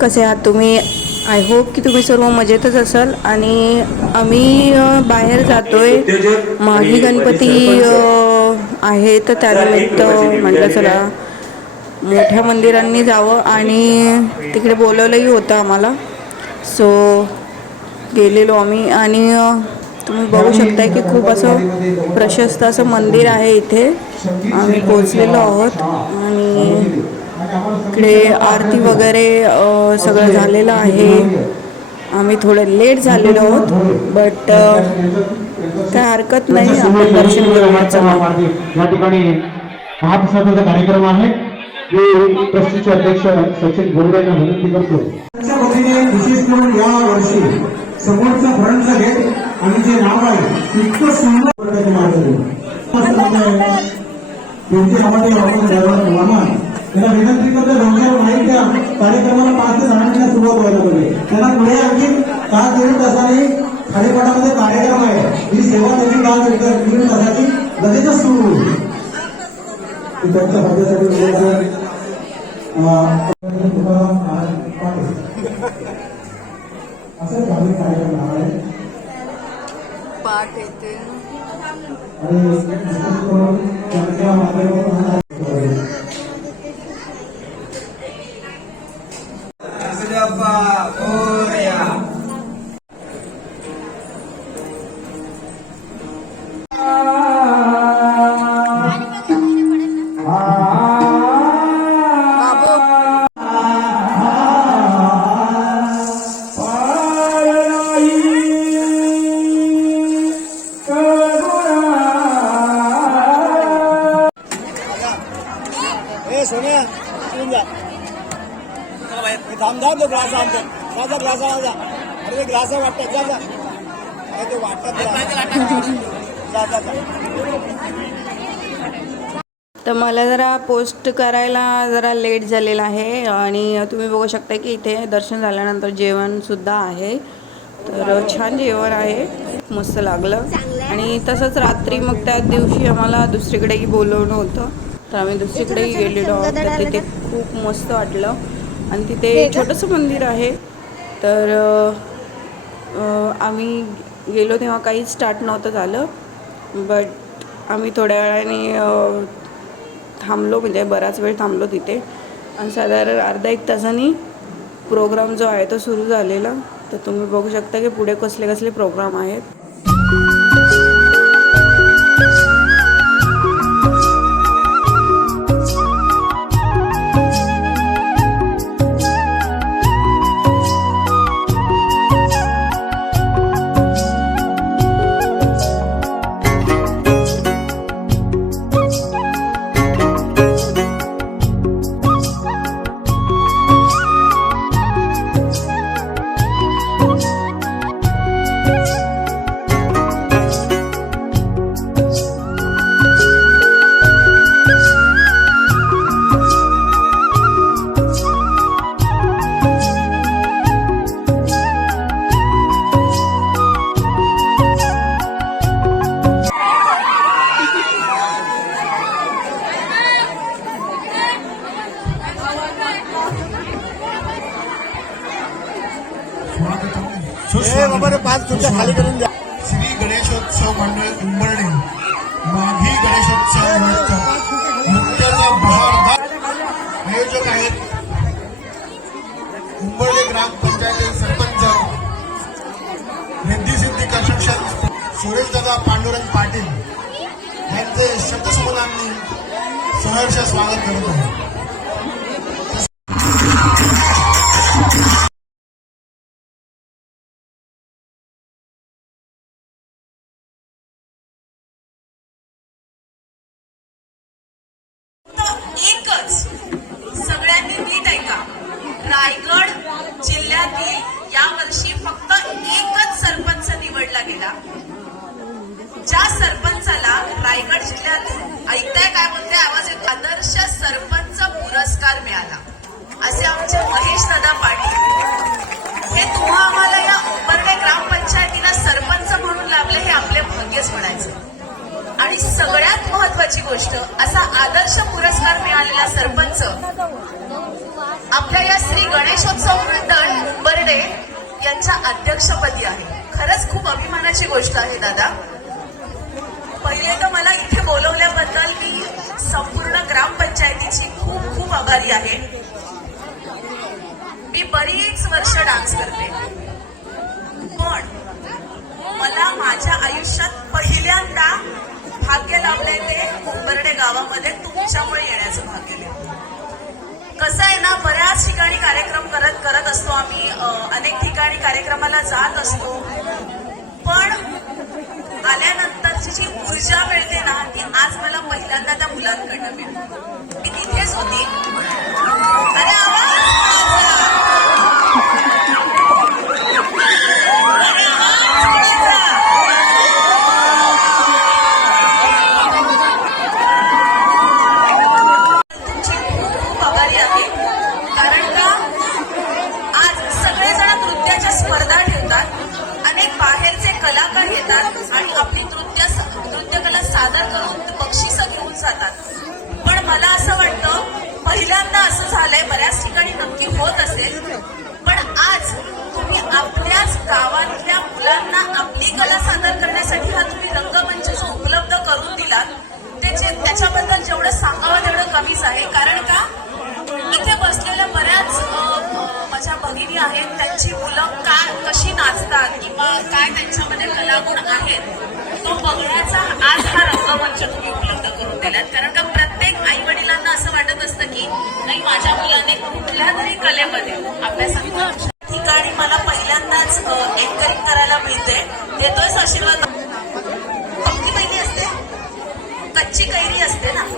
कसे आहात तुम्ही? आय होप की तुम्ही सर्व मजेतच असाल. आणि आम्ही बाहेर जातोय. माही गणपती आहे, तर त्यानिमित्त म्हटलं चला मोठ्या मंदिरांनी जावं, आणि तिकडे बोलवलंही होतं आम्हाला. सो गेलेलो आम्ही. आणि तुम्ही बघू शकताय की खूप असं प्रशस्त असं मंदिर आहे इथे. आम्ही पोचलेलो आहोत आणि इकडे आरती वगैरे सगळं झालेलं आहे. आम्ही थोडं लेट झालेलो आहोत, बट काय हरकत नाही, आपण दर्शन घेऊया. चला. या ठिकाणी महाप्रसादाचा कार्यक्रम आहे, जे ट्रस्टीचे अध्यक्ष सचिन गोरे यांना विनंती करतो. त्या वतीने विशेष करून या वर्षी समोरचा फ्रंटचा गेट आणि जे नाव आहे इतकं सुंदर त्यांच्या नावामध्ये त्यांना विनंती करतो, लोकांना माहीत द्या कार्यक्रमाला 5 ते 10 मिनिटात सुरुवात व्हायला पाहिजे. त्यांना पुढे आणखी 1.5 तासाने खाडेपाठामध्ये कार्यक्रम आहे. ही सेवा त्यांनी 1.5 तासाची लगेचच सुरू होईल. त्यांच्या फायद्यासाठी असं धार्मिक कार्यक्रम आहे पाठ येते आणि त्यांच्या माध्यमातून सोन्या थांबदार तो ग्लास आणतो माझा ग्लास माझा. अरे ग्लास वाटतात जा जा. अरे ते वाटतात जा जा. तर मला जरा पोस्ट करायला जरा लेट झालेला आहे. आणि तुम्ही बघू शकता की इथे दर्शन झाल्यानंतर जेवणसुद्धा आहे. तर छान जेवण आहे, मस्त लागलं. आणि तसंच रात्री मग त्याच दिवशी आम्हाला दुसरीकडेही बोलवणं होतं, तर आम्ही दुसरीकडेही गेलेलो आहोत. तर तिथे खूप मस्त वाटलं. आणि तिथे छोटंसं मंदिर आहे. तर आम्ही गेलो तेव्हा काही स्टार्ट नव्हतं झालं, बट आम्ही थोड्या वेळाने थांबलो, म्हणजे बराच वेळ थांबलो तिथे. आणि साधारण अर्धा 1 तासांनी प्रोग्राम जो आहे तो सुरू झालेला. तर तुम्ही बघू शकता की पुढे कसले कसले प्रोग्राम आहेत. खाली करून द्या. श्री गणेशोत्सव मंडळ उंबरडे माघी गणेशोत्सव मुख्याचा बहारदार आयोजक आहेत उंबरडे ग्रामपंचायत सरपंच रिद्धी कन्स्ट्रक्शन सुरेशदादा पांडुरंग पाटील यांचे शतसुमनांनी सहर्ष स्वागत करत आहे. एकच सगळ्यांनी नीट ऐका. रायगड जिल्ह्यातील यावर्षी फक्त एकच सरपंच निवडला गेला. ज्या सरपंचाला रायगड जिल्ह्यातून ऐकताय काय बोलते आवाज येतो आदर्श सरपंच पुरस्कार मिळाला, असे आमचे महेश दादा पाटील. हे तुम्हा आम्हाला या उंबरडे ग्रामपंचायतीला सरपंच म्हणून लाभले, हे आपले भाग्यच म्हणायचं. आणि सगळ्यात महत्वाची गोष्ट, असा आदर्श पुरस्कार मिळालेला सरपंच आपल्या या श्री गणेशोत्सव त्यांच्या अध्यक्षपदी आहे. खरंच खूप अभिमानाची गोष्ट आहे दादा. पहिले तर मला इथे बोलवल्याबद्दल मी संपूर्ण ग्रामपंचायतीची खूप खूप आभारी आहे. मी बरीच वर्ष डान्स करते, पण मला माझ्या आयुष्यात पहिल्यांदा भाग्य लाभले ते कोंबर्डे गावामध्ये तुमच्यामुळे येण्याचं भाग्य लाभलं. कसं आहे ना, बऱ्याच ठिकाणी कार्यक्रम करत असतो आम्ही, अनेक ठिकाणी कार्यक्रमाला जात असतो, पण आल्यानंतरची जी ऊर्जा मिळते ना, ती आज मला पहिल्यांदा त्या मुलांकडनं मिळते. मी तिथेच होती. अरे आवाज आणि आपली नृत्यकला सादर करून बक्षिसं घेऊन जातात. पण मला असं वाटतं पहिल्यांदा असं झालंय, बऱ्याच ठिकाणी नक्की होत असेल, पण आज तुम्ही आपल्याच गावातल्या मुलांना आपली कला सादर करण्यासाठी हा तुम्ही रंगमंच जो उपलब्ध करून दिलात, त्याच्याबद्दल जेवढं सांगावं तेवढं कमीच आहे. कारण का, इथे बसलेल्या बऱ्याच माझ्या भगिनी आहेत, त्यांची मुलं कशी नाचतात किंवा काय त्यांच्यामध्ये कलागुण आहेत, तो बघण्याचा आज हा रंगमंच तुम्ही उपलब्ध करून दिलात. कारण का प्रत्येक आई वडिलांना असं वाटत असतं की नाही, माझ्या मुलाने कुठल्या तरी कलेमध्ये अभ्यासात ठिकाणी मला पहिल्यांदाच एंकरिंग करायला मिळते. देतोयच आशीर्वाद. पक्की पहिली असते, कच्ची कैरी असते ना.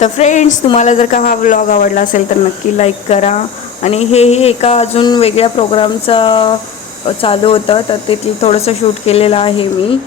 तर फ्रेंड्स, तुम्हाला जर का हा व्लॉग आवडला असेल तर नक्की लाईक करा. आणि हेही एका अजून वेगळ्या प्रोग्रामचा चालू होतं, तर ते थोडंसं शूट केलेलं आहे मी.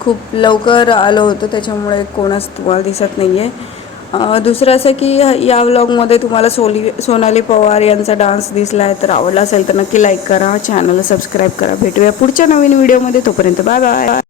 खूप लवकर आलो होतो त्याच्यामुळे कोणाच तुम्हाला दिसत नाही आहे. दुसरं असं की या व्लॉगमध्ये तुम्हाला सोनाली पवार यांचा डान्स दिसला आहे, तर आवडला असेल तर नक्की लाईक करा, चॅनलला सबस्क्राईब करा. भेटूया पुढच्या नवीन व्हिडिओमध्ये. तोपर्यंत बाय बाय.